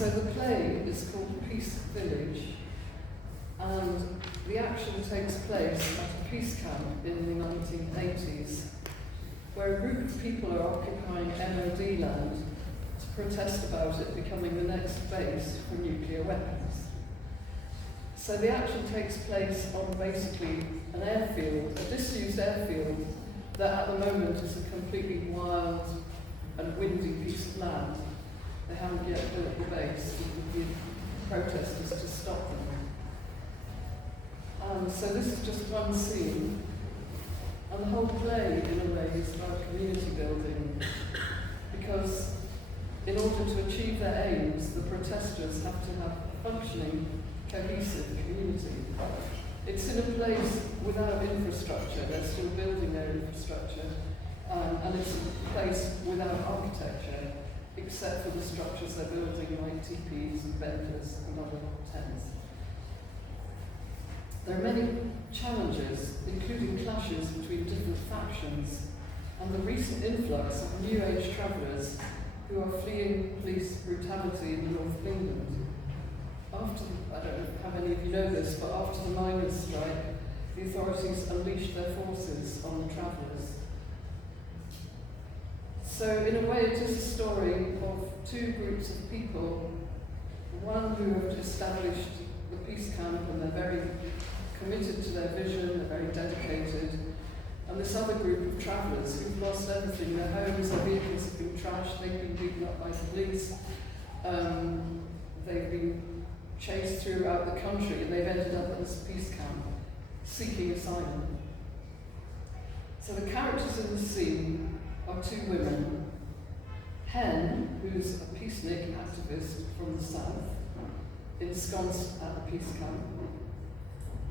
So the play is called Peace Village, and the action takes place at a peace camp in the 1980s, where a group of people are occupying MOD land to protest about it becoming the next base for nuclear weapons. So the action takes place on basically an airfield, a disused airfield, that at the moment is a completely wild and windy piece of land. They haven't yet built the base with the protesters to stop them. So this is just one scene, and the whole play, in a way, is about community building, because in order to achieve their aims, the protesters have to have a functioning, cohesive community. It's in a place without infrastructure. They're still building their infrastructure, and it's a place without architecture, except for the structures they're building, like teepees and benches and other tents. There are many challenges, including clashes between different factions, and the recent influx of New Age travellers who are fleeing police brutality in the north of England. After, I don't know how many of you know this, but after the miners' strike, the authorities unleashed their forces on the travellers. So in a way it is a story of two groups of people, one who have established the peace camp and they're very committed to their vision, they're very dedicated, and this other group of travellers who've lost everything, their homes, their vehicles have been trashed, they've been beaten up by the police, they've been chased throughout the country, and they've ended up at this peace camp seeking asylum. So the characters in the scene are two women. Hen, who's a peacenik activist from the south, ensconced at the peace camp,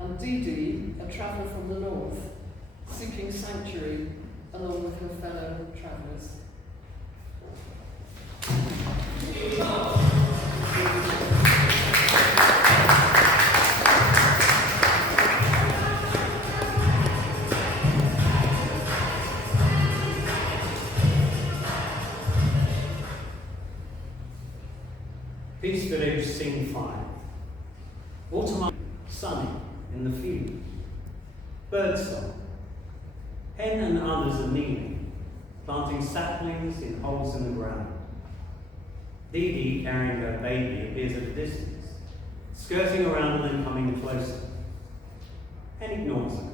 and Dee Dee, a traveller from the north, seeking sanctuary along with her fellow travellers. Peace Village, Scene 5. Autumn, sunny in the field. Birdsong. Hen and others are kneeling, planting saplings in holes in the ground. Dee Dee, carrying her baby, appears at a distance, skirting around and then coming closer. Hen ignores her.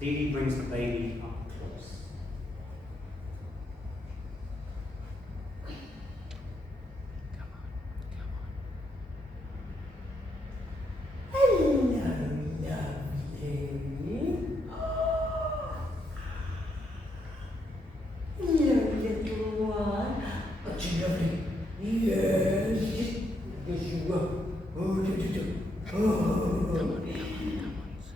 Dee Dee brings the baby up close.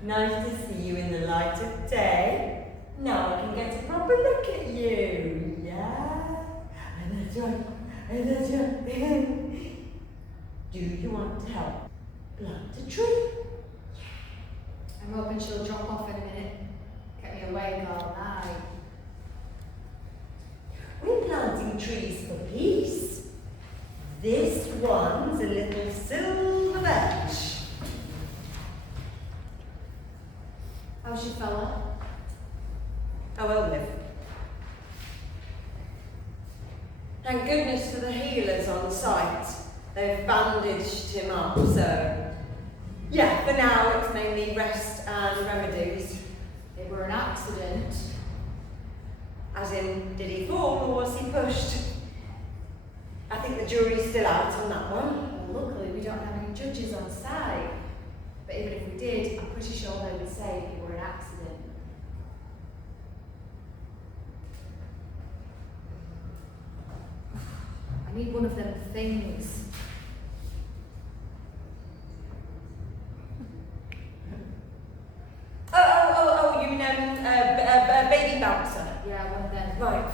Nice to see you in the light of day. Now I can get a proper look at you. Yeah? And that's right. And that's right. Do you want to help plant a tree? I'm hoping she'll drop off in a minute. Get me awake all night. We're planting trees for peace. This one's a little silver birch. How's your fella? Oh, well, live. Thank goodness for the healers on site. They've bandaged him up, so yeah, for now it's mainly rest and remedies. It were an accident. As in, did he fall or was he pushed? I think the jury's still out on that one. Well, luckily we don't have any judges on site. But even if we did, I'm pretty sure they would say it were an accident. I need one of them things. Oh, you mean a baby bouncer? Yeah, one of them. Right.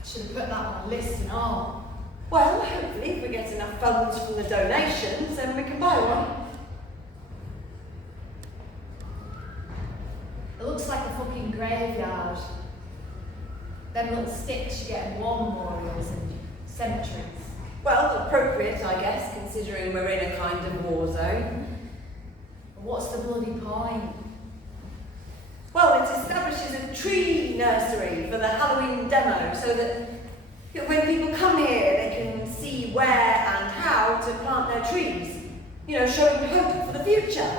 I should have put that on a list and all. Well, hopefully if we get enough funds from the donations, then we can buy one. It looks like a fucking graveyard. Them little sticks you get in war memorials and cemeteries. Well, appropriate, I guess, considering we're in a kind of war zone. What's the bloody point? Well, it establishes a tree nursery for the Halloween demo so that when people come here, they can see where and how to plant their trees. You know, showing hope for the future.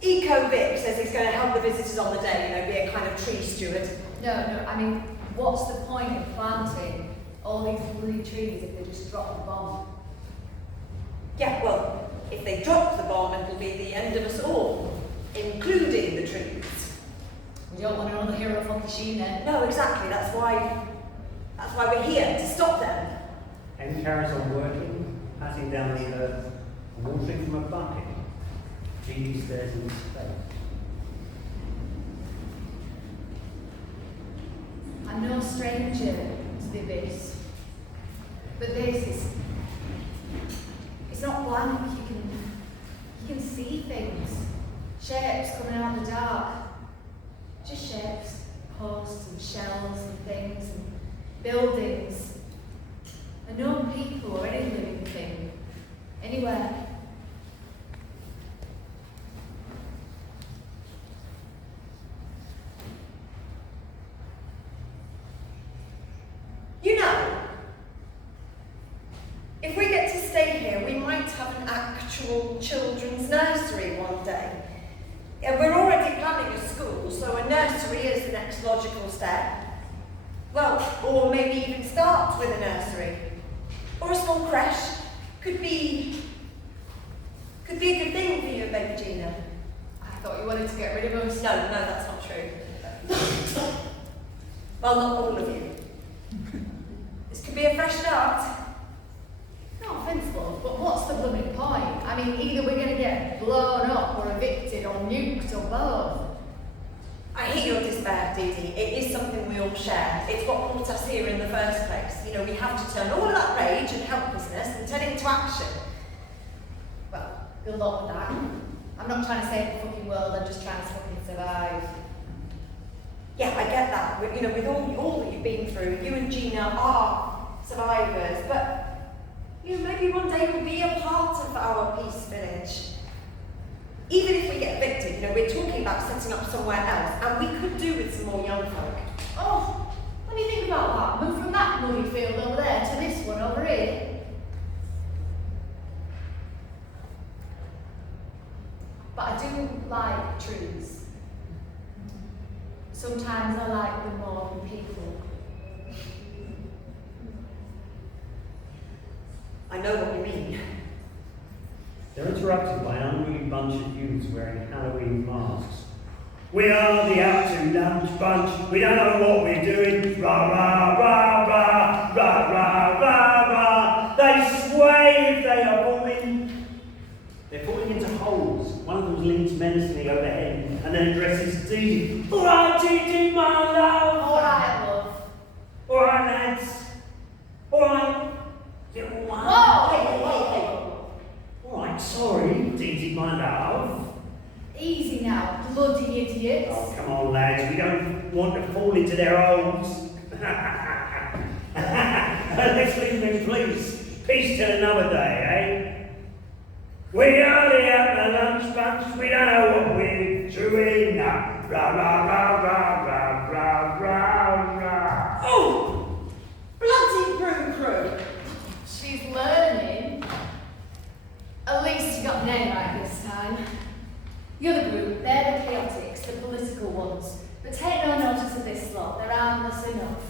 Vic says he's going to help the visitors on the day, you know, be a kind of tree steward. No, I mean, what's the point of planting all these bloody trees if they just drop the bomb? Yeah, well, if they drop the bomb, it'll be the end of us all, including the trees. We don't want another hero Fukushima. No, exactly. That's why we're here, to stop them. And carries on working, passing down the earth, and watering from a bucket. Genie stares into space. I'm no stranger to the abyss, but it's not blank. You can see things, shapes coming out of the dark, just shapes, posts and shells and things and buildings, and no people or any living thing anywhere. You know, if we get to stay here, we might have an actual children's nursery one day. We're already planning a school, so a nursery is the next logical step. Well, or maybe even start with a nursery. Or a small creche. Could be a good thing for you, baby Gina. I thought you wanted to get rid of us. No, that's not true. Well, not all of you. This could be a fresh start. No offence, love, but what's the blooming point? I mean, either we're going to get blown up or evicted or nuked or both. I hear your despair, Dee Dee. It is something we all share. It's what brought us here in the first place. You know, we have to turn all of that rage and helplessness and turn it into action. Well, good luck with that. I'm not trying to save the fucking world, I'm just trying to fucking survive. Yeah, I get that. You know, with all that you've been through, you and Gina are survivors, but you know, maybe one day we'll be a part of our peace village. Even if we get evicted, you know, we're talking about setting up somewhere else, and we could do with some more young folk. Oh, what do you think about that? Move from that muddy field over there to this one over here. But I do like trees. Sometimes I like them more than people. I know what you mean. They're interrupted by an unruly bunch of youths wearing Halloween masks. We are the out to lunch bunch. We don't know what we're doing. Rah, rah, rah, rah, rah, rah, rah, rah. They sway if they are falling. They're falling into holes. One of them leans menacingly overhead and then addresses Dee Dee. All right, Dee Dee, my love. All right, love. All right, lads. All right. Little one. Whoa! Hey. All right, sorry, Dee Dee, my love. Easy now, bloody idiots. Oh, come on, lads. We don't want to fall into their holes. Let's leave them in peace. Peace till another day, eh? We are the out lunch bunch. We don't know what we're doing. Rah, rah, rah, rah, rah, rah, rah, rah. Oh! Bloody crew. She's learning. At least you got the name right this time. The other group, they're the chaotics, the political ones. But take no notice of this lot, they're harmless enough.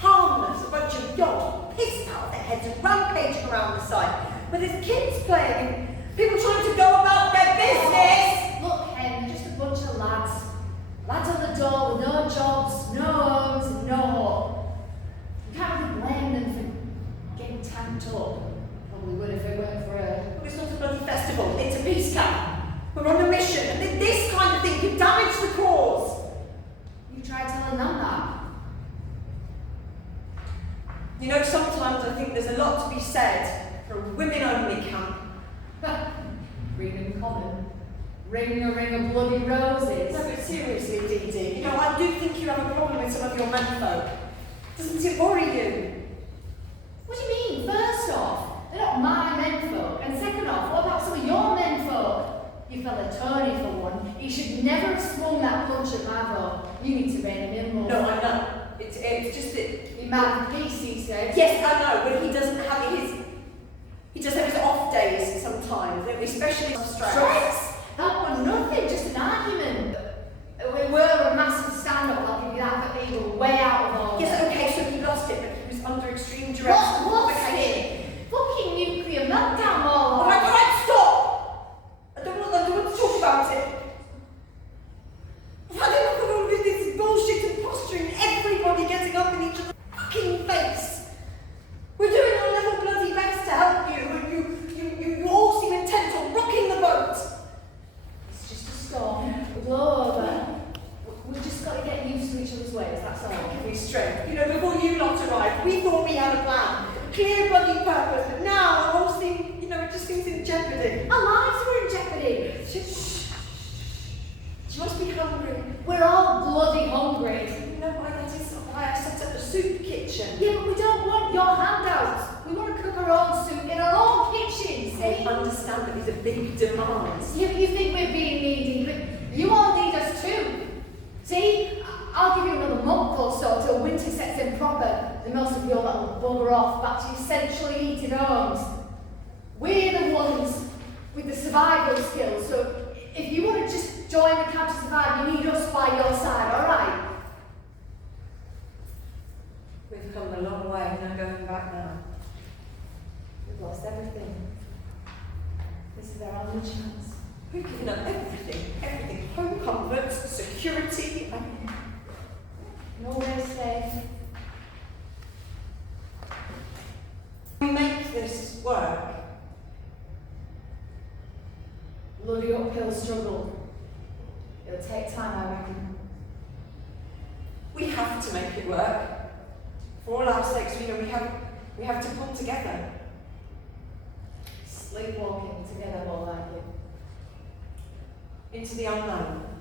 Harmless, a bunch of dogs pissed out of their heads and rampaging around the site. But there's kids playing, people trying to go about their business. Look, Hen, they're just a bunch of lads. Lads on the door with no jobs, no homes, and no hope. You can't really blame them for getting tanked up. Probably would if it weren't for her. It's not a bloody festival, it's a peace camp. We're on a mission, and this kind of thing could damage the cause. You try telling them that. You know, sometimes I think there's a lot to be said for a women-only camp. Green and common. Ring a ring of bloody roses. No, but seriously, Dee Dee, you know, I do think you have a problem with some of your menfolk. Doesn't it worry you? What do you mean? First off, they're not my fella Tony for one. He should never have swung that punch at Mavo. You need to rein him in more. No, I know. It's just that... You man of peace, he says. Yes, I know, but he doesn't have his... He does have his off days sometimes, especially Stress? That was nothing, just an argument. We were a massive stand-up, I'll give you that, but they were way out of order. Yes, okay, so he lost it, but he was under extreme duress. What was it? Fucking nuclear meltdown, all Oh, I can't stop! I don't want to talk about it. I've had enough of all of this bullshit and posturing, everybody getting up in each other's fucking face. We're doing our level bloody best to help you, and you all seem intent on rocking the boat. It's just a storm. We'll blow over. We've just got to get used to each other's ways, that's all. God, give me strength. You know, before you lot arrived, we thought we had a plan. A clear bloody purpose, but now the whole thing, you know, it just seems in jeopardy. Our lives were in jeopardy. Shh. She must be hungry. We're all bloody hungry. You know why that is why I set up a soup kitchen. Yeah, but we don't want your handouts. We want to cook our own soup in our own kitchen, see? I understand that these are big demands. Yeah, but you think we're being needy, but you all need us too. See? I'll give you another month or so till winter sets in proper, and most of you all will bugger off back to your centrally heated homes. We're the ones with the survival skills, so if you want to just join the camp to survive, you need us by your side, alright? We've come a long way, no going back now. We've lost everything. This is our only chance. We've given up everything. Home comforts, security, Nowhere safe. we make this work. Bloody uphill struggle. It'll take time, I reckon. We have to make it work. For all our sakes, you know, we have to pull together. Sleepwalking together more likely. Into the unknown.